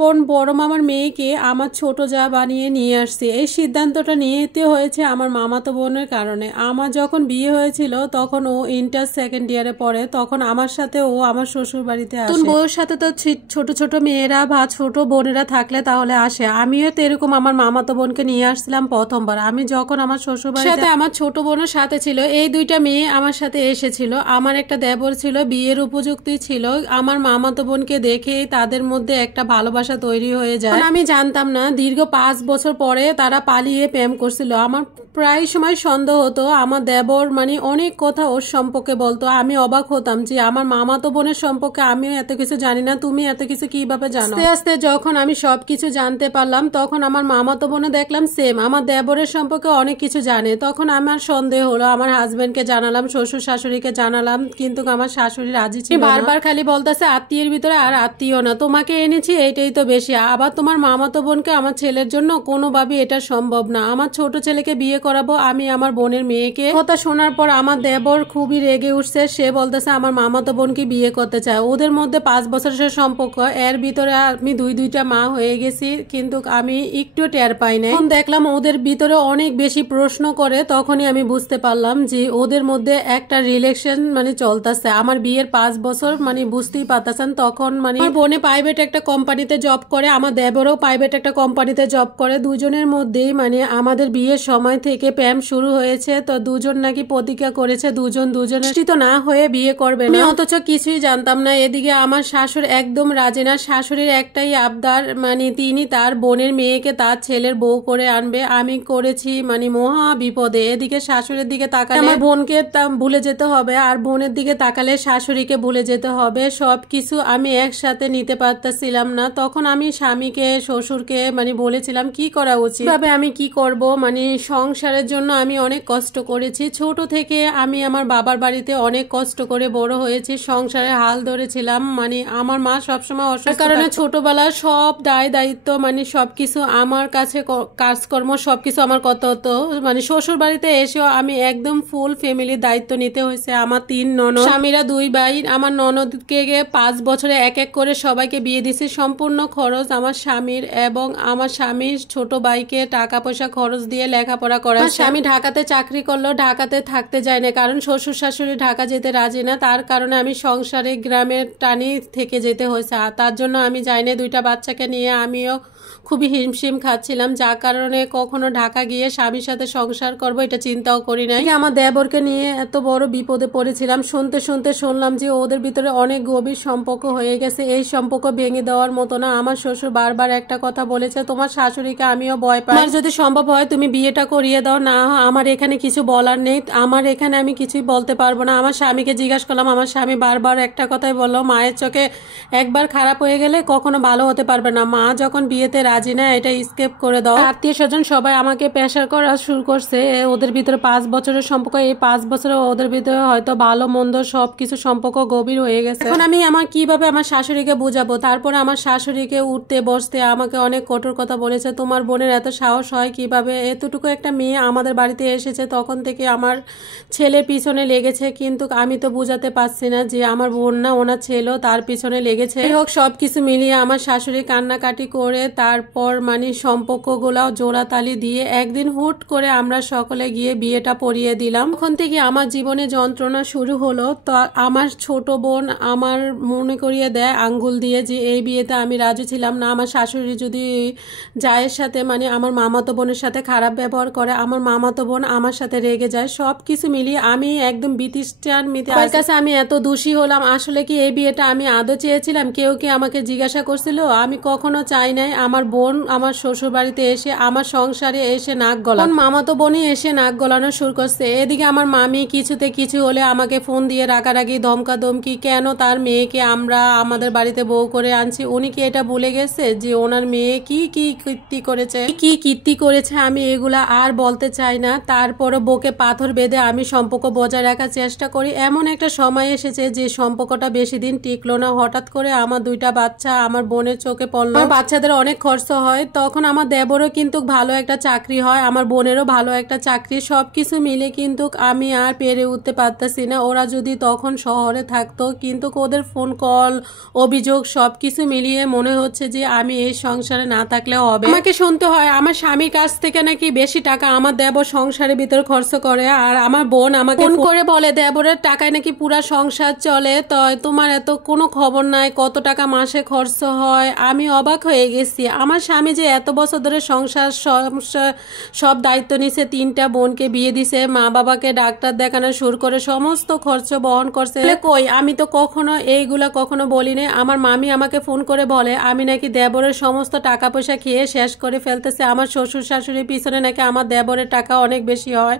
আপন বড় মামার মেয়েকে আমার ছোট যা বানিয়ে নিয়ে আসছি। এই সিদ্ধান্তটা নিতে হয়েছে আমার মামাতো বোনের কারণে। আমার যখন বিয়ে হয়েছিল তখন ও ইন্টার সেকেন্ড ইয়ারে পড়ে, তখন আমার সাথে ও আমার শ্বশুর বাড়িতে আসে। নতুন বউয়ের সাথে তো ছোট ছোট মেয়েরা বা ছোট বোনেরা থাকলে তাহলে আসে। আমিও তো এরকম আমার মামাতো বোনকে নিয়ে আসছিলাম প্রথমবার। আমি যখন আমার শ্বশুর বাড়িতে সাথে আমার ছোট বোনের সাথে ছিল, এই দুইটা মেয়ে আমার সাথে এসেছিল। আমার একটা দেবর ছিল, বিয়ের উপযুক্তই ছিল। আমার মামাতো বোনকে দেখেই তাদের মধ্যে একটা ভালোবাসা তৈরি হয়ে যায়। আমি জানতাম না দীর্ঘ 5 বছর পরে তারা পালিয়ে প্রেম করছিল। আমার প্রায় সময় সন্দেহ হতো। আমার দেবর মানে অনেক কথা ওর সম্পর্কে বলতো। আমি অবাক হতাম যে আমার মামাতো বোনের সম্পর্কে আমিও এত কিছু জানি না, তুমি এত কিছু কিভাবে জানো। আস্তে আস্তে যখন আমি সবকিছু জানতে পারলাম তখন আমার মামাতো বোনে দেখলাম সেম আমার দেবরের সম্পর্কে অনেক কিছু জানে। তখন আমার সন্দেহ হলো, আমার হাজবেন্ডকে জানালাম, শ্বশুর শাশুড়িকে জানালাম, কিন্তু আমার শাশুড়ি রাজি ছিল। বারবার খালি বলতেছে আত্মীয়ের ভিতরে আর আত্মীয় না, তোমাকে এনেছি এইটাই তো বেশি। আবার তোমার মামাতো বোনকে আমার ছেলের জন্য কোনোভাবে এটা সম্ভব না। আমার ছোট ছেলেকে বিয়ে করাবো আমি আমার বোনের মেয়েকে। কথা শোনার পর আমার দেবর খুবই রেগে উঠছে। সে বলতেছে আমার মামাতো বোনকে বিয়ে করতে চায়। ওদের মধ্যে 5 বছরের সম্পর্ক, এর ভিতরে আমি দুইটা মা হয়ে গেছি, কিন্তু আমি একটু টের পাই না। এখন দেখলাম ওদের ভিতরে অনেক বেশি প্রশ্ন করে। তখনই আমি বুঝতে পারলাম যে ওদের মধ্যে একটা রিলেশন মানে চলতেছে। আমার বিয়ের 5 বছর মানে বুঝতেই পারতেছেন। তখন মানে বোনে প্রাইভেট একটা কোম্পানিতে জব করে, আমার দেবরও প্রাইভেট একটা কোম্পানিতে জব করে। দুজনের মধ্যেই মানে আমাদের বিয়ের সময় থেকে প্রেম শুরু হয়েছে। তো দুজন নাকি প্রতিজ্ঞা করেছে দুজনের তো না হয়ে বিয়ে করবে না। অথচ কিছুই জানতাম না। এদিকে আমার শাশুড়ি একদম রাজি না। শাশুড়ির একটাই আবদার, মানে তিনি তার বোনের মেয়েকে তার ছেলের বউ করে আনবে। আমি করেছি মানে মহা বিপদে। এদিকে শাশুড়ির দিকে তাকালে আমার বোনকে ভুলে যেতে হবে, আর বোনের দিকে তাকালে শাশুড়িকে ভুলে যেতে হবে। সবকিছু আমি একসাথে নিতে পারতেছিলাম না। তখন আমি স্বামীকে শ্বশুরকে মানে বলেছিলাম কি করা উচিত, তবে আমি কি করব। মানে সংসারের জন্য আমি অনেক কষ্ট করেছি। ছোট থেকে আমি আমার বাবার বাড়িতে অনেক কষ্ট করে বড় হয়েছি, সংসারে হাল ধরেছিলাম। মানে আমার মা সবসময় অসুস্থ কারণে ছোটবেলায় সব দায়িত্ব মানে সবকিছু আমার কাছে, কাজকর্ম সবকিছু আমার করতে হতো। মানে শ্বশুর বাড়িতে এসেও আমি একদম ফুল ফ্যামিলির দায়িত্ব নিতে হয়েছে। আমার 3 ননদ, স্বামীরা 2 ভাই। আমার ননদকে 5 বছরে এক এক করে সবাইকে বিয়ে দিছি। সম্পূর্ণ খরচ আমার স্বামীর, এবং আমার স্বামীর ছোট ভাইকে টাকা পয়সা খরচ দিয়ে লেখাপড়া করা। স্বামী ঢাকাতে চাকরি করলো, ঢাকাতে থাকতে যায় না, কারণ শ্বশুর শাশুড়ি ঢাকা যেতে রাজি না। তার কারণে আমি সংসারে গ্রামের টানি থেকে যেতে হয়েছে। তার জন্য আমি যাই না। 2টা বাচ্চাকে নিয়ে আমিও খুবই হিমশিম খাচ্ছিলাম, যার কারণে কখনো ঢাকা গিয়ে স্বামীর সাথে সংসার করব এটা চিন্তাও করি নাই। আমার দেবরকে নিয়ে এত বড় বিপদে পড়েছিলাম। শুনতে শুনলাম যে ওদের ভিতরে অনেক গভীর সম্পর্ক হয়ে গেছে। এই সম্পর্ক ভেঙে দেওয়ার মতো না। আমার শ্বশুর বারবার একটা কথা বলেছে, তোমার শাশুড়িকে আমিও ভয় পাই, আমার যদি সম্ভব হয় তুমি বিয়েটা করিয়ে দাও। না, আমার এখানে কিছু বলার নেই, আমার এখানে আমি কিছুই বলতে পারবো না। আমার স্বামীকে জিজ্ঞাসা করলাম, আমার স্বামী বারবার একটা কথাই বললো, মায়ের চোখে একবার খারাপ হয়ে গেলে কখনো ভালো হতে পারবে না। মা যখন বিয়েতে রাজি না, এটা স্কেপ করে দাও। আত্মীয় স্বজন সবাই আমাকে প্রেশার করা শুরু করছে। ওদের ভিতরে 5 বছরের সম্পর্ক, এই 5 বছরে ওদের ভিতরে হয়তো ভালো মন্দ সবকিছু সম্পর্ক গভীর হয়ে গেছে। এখন আমি কিভাবে আমার শাশুড়িকে বুঝাবো? তারপরে আমার শাশুড়িকে উঠতে বসতে আমাকে অনেক কঠোর কথা বলেছে। তোমার বোনের এত সাহস হয় কিভাবে? এতটুকু একটা মেয়ে আমাদের বাড়িতে এসেছে, তখন থেকে আমার ছেলের পিছনে লেগেছে, কিন্তু আমি তো বুঝাতে পারছি না যে আমার বোন না, ওনার ছেলেও তার পিছনে লেগেছে। যাই হোক, সবকিছু মিলিয়ে আমার শাশুড়ি কান্নাকাটি করে তারপর মানে সম্পর্কগুলাও জোড়াতালি দিয়ে একদিন হুট করে আমরা সকলে গিয়ে বিয়েটা পড়িয়ে দিলাম। তখন থেকে আমার জীবনে যন্ত্রণা শুরু হলো। তো আমার ছোট বোন আমার মনে করিয়ে দেয় আঙ্গুল দিয়ে যে এই বিয়েতে আমি রাজি ছিলাম না। আমার শাশুড়ি যদি জায়ের সাথে মানে আমার মামাতো বোনের সাথে খারাপ ব্যবহার করে, আমার মামাতো বোন আমার সাথে রেগে যায়। সবকিছু মিলিয়ে আমি একদম বিতিষ্ঠান মিতে আমার কাছে আমি এত দোষী হলাম। আসলে কি এই বিয়েটা আমি আদৌ চেয়েছিলাম? কেউ কি আমাকে জিজ্ঞাসা করছিল? আমি কখনো চাই নাই আমার বোন আমার শ্বশুর বাড়িতে এসে আমার সংসারে এসে নাক গলানো। মামাতো বোনই এসে নাক গলানো শুরু করছে। এদিকে আমার মামি কিছুতে কিছু হলে আমাকে ফোন দিয়ে রাগারাগি ধমকাধমকি, কেন তার মেয়েকে আমরা আমাদের বাড়িতে বউ করে আনছি। উনি কি এটা ভুলে গেছে যে ওনার মেয়ে কি কীর্তি করেছে আমি এগুলা আর বলতে চাই না, তারপরও বুকে পাথর বেঁধে আমি সম্পর্ক বজায় রাখার চেষ্টা করি। এমন একটা সময় এসেছে যে সম্পর্কটা বেশি দিন টিকলো না। হঠাৎ করে আমার দুইটা বাচ্চা আমার বোনের চোখে পড়লো। আমার বাচ্চাদের অনেক খরচ হয়, তখন আমার দেবরও কিন্তু ভালো একটা চাকরি হয়, আমার বোনেরও ভালো একটা চাকরি, সবকিছু মিলে কিন্তু আমি আর পেরে উঠতে পারতেছি না। ওরা যদি তখন শহরে থাকতো, কিন্তু ওদের ফোন কল অভিযোগ সবকিছু মিলিয়ে মনে হচ্ছে যে আমি এই সংসারে না থাকলেও হবে। আমাকে শুনতে হয় আমার স্বামীর কাছ থেকে নাকি বেশি টাকা আমার দেবর সংসারের ভিতর খরচ করে, আর আমার বোন আমাকে ফোন করে বলে দেবরের টাকায় নাকি পুরা সংসার চলে, তো তোমার এত কোনো খবর নাই কত টাকা মাসে খরচ হয়। আমি অবাক হয়ে গেছি, আমার স্বামী যে এত বছর ধরে সংসার সব দায়িত্ব নিছে, 3টা বোনকে বিয়ে দিছে, মা বাবাকে ডাক্তার দেখানো শুরু করে সমস্ত খরচ বহন করছে। কই আমি তো কখনো এইগুলা কখনো বলিনি। আমার মামি আমাকে ফোন করে বলে আমি নাকি দেবরের সমস্ত টাকা পয়সা খেয়ে শেষ করে ফেলতেছে। আমার শ্বশুর শাশুড়ির পিছনে নাকি আমার দেবরের টাকা অনেক বেশি হয়,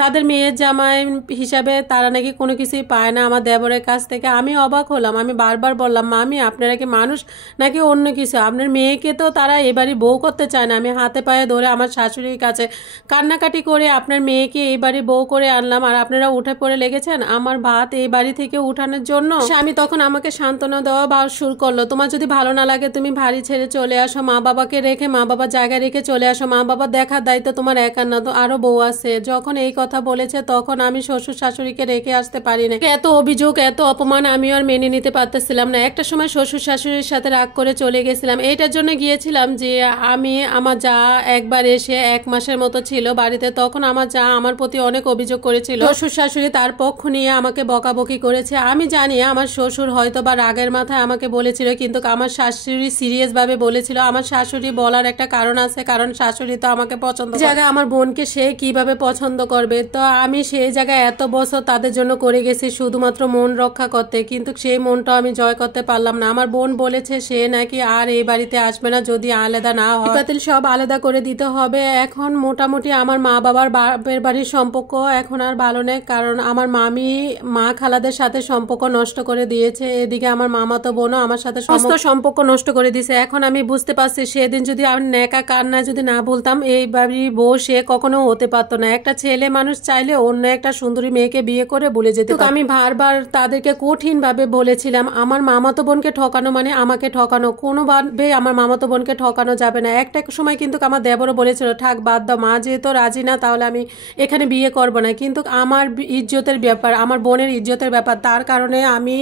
তাদের মেয়ের জামাই হিসাবে তারা নাকি কোনো কিছুই পায় না আমার দেবরের কাছ থেকে। আমি অবাক হলাম, আমি বারবার বললাম মামি আপনারা কি মানুষ নাকি অন্য কিছু? আপনার মেয়েকে তো তারা এবারই বউ করতে চায় না। আমি হাতে পায়ে ধরে আমার শাশুড়ির কাছে কান্নাকাটি করে আপনার মেয়েকে এই বাড়ি বউ করে আনলাম, আর আপনারা উঠে পড়ে লেগেছেন আমার ভাত এই বাড়ি থেকে উঠানোর জন্য। স্বামী তখন আমাকে সান্ত্বনা দেওয়া বা শুরু করলো, তোমার যদি ভালো না লাগে তুমি বাড়ি ছেড়ে চলে আসো, মা বাবাকে রেখে মা বাবার জায়গায় রেখে চলে আসো, মা বাবা দেখার দায়িত্ব তোমার একার না, তো আরো বউ আছে। যখন এই কথা বলেছে তখন আমি শ্বশুর শাশুড়িকে রেখে আসতে পারি না। এত অভিযোগ এত অপমান আমি আর মেনে নিতে পারতেছিলাম না। একটা সময় শ্বশুর শাশুড়ির সাথে রাগ করে চলে গেছিলাম। এইটার জন্য গিয়েছিলাম যে আমি আমার যা একবার এসে 1 মাসের মতো ছিল বাড়িতে, তখন আমার যা আমার প্রতি অনেক অভিযোগ করেছিল। শ্বশুর শাশুড়ি তার পক্ষ নিয়ে আমাকে বকাবকি করেছে। আমি জানি আমার শ্বশুর হয়তো বা রাগের মাথায় আমাকে বলেছিল, কিন্তু আমার শাশুড়ি সিরিয়াস ভাবে বলেছিল। আমার শাশুড়ি বলার একটা কারণ আছে, কারণ শাশুড়ি তো আমাকে পছন্দ করে। জায়গায় আমার বোনকে সে কিভাবে পছন্দ করবে? তো আমি সেই জায়গায় এত বছর তাদের জন্য করে গেছি শুধুমাত্র মন রক্ষা করতে, কিন্তু সেই মনটা আমি জয় করতে পারলাম না। আমার বোন বলেছে সে নাকি আর এই বাড়িতে আসবে না যদি আলাদা না হয়, বাতিল সব আলাদা করে দিতে হবে। এখন মোটামুটি আমার মা বাবার বাপের বাড়ির সম্পর্ক এখন আর ভালো নেই, কারণ আমার মামি মা খালাদের সাথে সম্পর্ক নষ্ট করে দিয়েছে। এদিকে আমার মামাতো বোনও আমার সাথে সমস্ত সম্পর্ক নষ্ট করে দিয়েছে। এখন আমি বুঝতে পারছি সেদিন যদি আমি নেকা কান্না যদি না বলতাম এই বাড়ির বউ সে কখনো হতে পারতো না। একটা ছেলে মানুষ চাইলে অন্য একটা সুন্দরী মেয়েকে বিয়ে করে ভুলে যেত। আমি বারবার তাদেরকে কঠিন ভাবে বলেছিলাম আমার মামাতো বোনকে ঠকানো মানে আমাকে ঠকানো, কোনোভাবে আমার মামাতো বোনকে ঠকানো যাবে না। একটা সময় কিন্তু আমার দেবরও বলেছিল থাক বাদ দাও, মা যেহেতু রাজি না তাহলে আমি এখানে বিয়ে করব না, কিন্তু আমার ইজ্জতের ব্যাপার, আমার বোনের ইজ্জতের ব্যাপার, তার কারণে আমি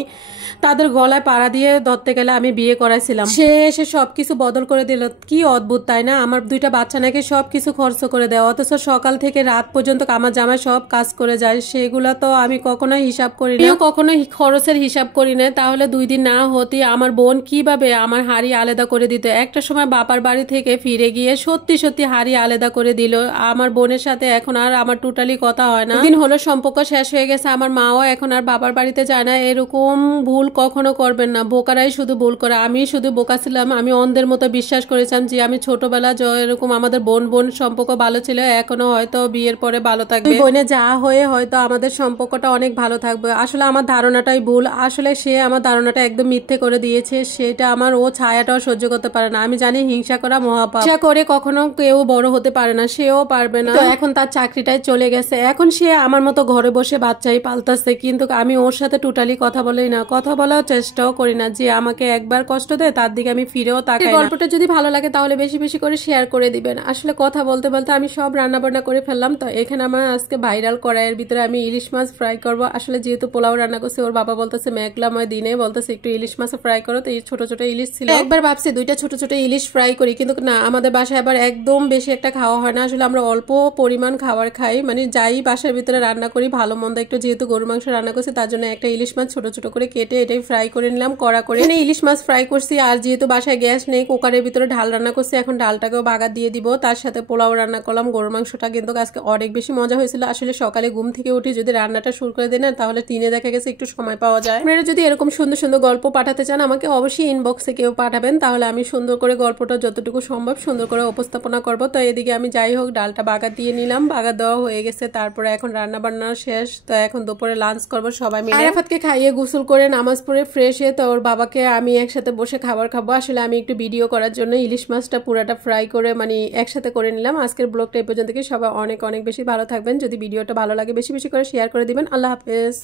তাদের গলায় পাড়া দিয়ে ধরতে গেলে আমি বিয়ে করাইছিলাম। সে এসে সবকিছু বদল করে দিল। কি অদ্ভুত তাই না? আমার 2টা বাচ্চা নাকি সবকিছু খরচ করে দেওয়া, অথচ সকাল থেকে রাত পর্যন্ত আমার জামাই সব কাজ করে যায়। সেগুলো তো আমি কখনোই হিসাব করি না, কখনোই খরচের হিসাব করি না। তাহলে 2 দিন না হতে আমার বোন কিভাবে আমার হাড়ি আলাদা করে দিত? একটা সময় বাবার বাড়ি থেকে ফিরে গিয়ে সত্যি সত্যি হাড়ি আলাদা করে দিল। আমার বোনের সাথে এখন আর আমার টোটালি কথা হয় না। দিন হলো সম্পর্ক শেষ হয়ে গেছে। আমার মাও এখন আর বাবার বাড়িতে যায় না। এরকম ভুল কখনো করবেন না, বোকারাই শুধু ভুল করে। আমি শুধু বোকা ছিলাম, আমি অন্ধের মতো বিশ্বাস করেছিলাম যে আমি ছোটবেলা এরকম আমাদের বোন সম্পর্ক ভালো ছিল, এখনো হয়তো বিয়ের পরে ভালো থাকবে, বোনে যা হয়ে হয়তো আমাদের সম্পর্কটা অনেক ভালো থাকবে। আসলে আমার ধারণাটাই ভুল। আসলে সে আমার ধারণাটা একদম মিথ্যে করে দিয়েছে। সেটা আমার ও ছায়াটাও সহ্য করতে পারে না। আমি জানি হিংসা করা মহাপাপ, হিংসা করে কখনো কেউ বড় হতে পারে না, সেও পারবে না। তো এখন তার চাকরিটাই চলে গেছে, এখন সে আমার মতো ঘরে বসে বাচ্চাই পালতাছে, কিন্তু আমি ওর সাথে টোটালি কথা বলি না, কথা বলার চেষ্টাও করি না। যে আমাকে একবার কষ্ট দেয় তার দিকে আমি ফিরেও তাকাই না। গল্পটা যদি ভালো লাগে তাহলে বেশি বেশি করে শেয়ার করে দিবেন। আসলে কথা বলতে বলতে আমি সব রান্না বান্না করে ফেললাম। তো এখানে আমার আজকে ভাইরাল কড়াইয়ের ভিতরে আমি ইলিশ মাছ ফ্রাই করব। আসলে যেহেতু পোলাও রান্না করছি, ওর বাবা বলতেছে মেঘলাময় দিনে বলতেছে একটু ইলিশ মাছ ফ্রাই করো, তো এই ছোট ছোট ইলিশ ছিল। একবার ভাবছি 2টা ছোট ছোট ইলিশ ফ্রাই করি, কিন্তু না, আমাদের বাসায় আবার একদম বেশি একটা খাওয়া হয় না। আসলে আমরা অল্প পরিমাণ খাবার খাই, মানে যাই বাসার ভিতরে রান্না করি ভালো মন্দ একটু, যেহেতু গরু মাংস রান্না করছি তার জন্য একটা ইলিশ মাছ ছোট ছোট করে কেটে এটাই ফ্রাই করে নিলাম কড়া করে। ইলিশ মাছ ফ্রাই করছি, আর যেহেতু বাসায় গ্যাস নেই কুকারের ভিতরে ঢাল রান্না করছি, এখন ডালটাকেও বাগার দিয়ে দিব। তার সাথে পোলাও রান্না করলাম। গরু মাংসটা কিন্তু আজকে অনেক বেশি মজা হয়েছিল। আসলে সকালে ঘুম থেকে উঠে যদি রান্নাটা শুরু করে দেন তাহলে দিনে দেখা গেছে একটু সময় পাওয়া যায়। আপনারা যদি এরকম সুন্দর সুন্দর গল্প পাঠাতে চান আমাকে অবশ্যই ইনবক্সে কেউ পাঠাবেন, তাহলে আমি সুন্দর করে গল্পটা যতটুকু সম্ভব সুন্দর করে উপস্থাপনা করব। তো এদিকে আমি যাই হোক ডালটা বাগার দিয়ে নিলাম, বাগার দেওয়া হয়ে গেছে। তারপরে এখন রান্না বান্না শেষ। তো এখন দুপুরে লাঞ্চ করবো সবাই মিলে। আরাফাতকে খাইয়ে গোসল করে নামাজ পড়ে ফ্রেশ হয়ে তো ওর বাবাকে আমি একসাথে বসে খাবার খাবো। আসলে আমি একটু ভিডিও করার জন্য ইলিশ মাছটা পুরাটা ফ্রাই করে মানে একসাথে করে নিলাম। আজকের ব্লগটা এই পর্যন্ত, সবাই অনেক অনেক বেশি ভালো থাকবেন। যদি ভিডিওটা ভালো লাগে বেশি বেশি করে শেয়ার করে দিবেন। আল্লাহ হাফেজ।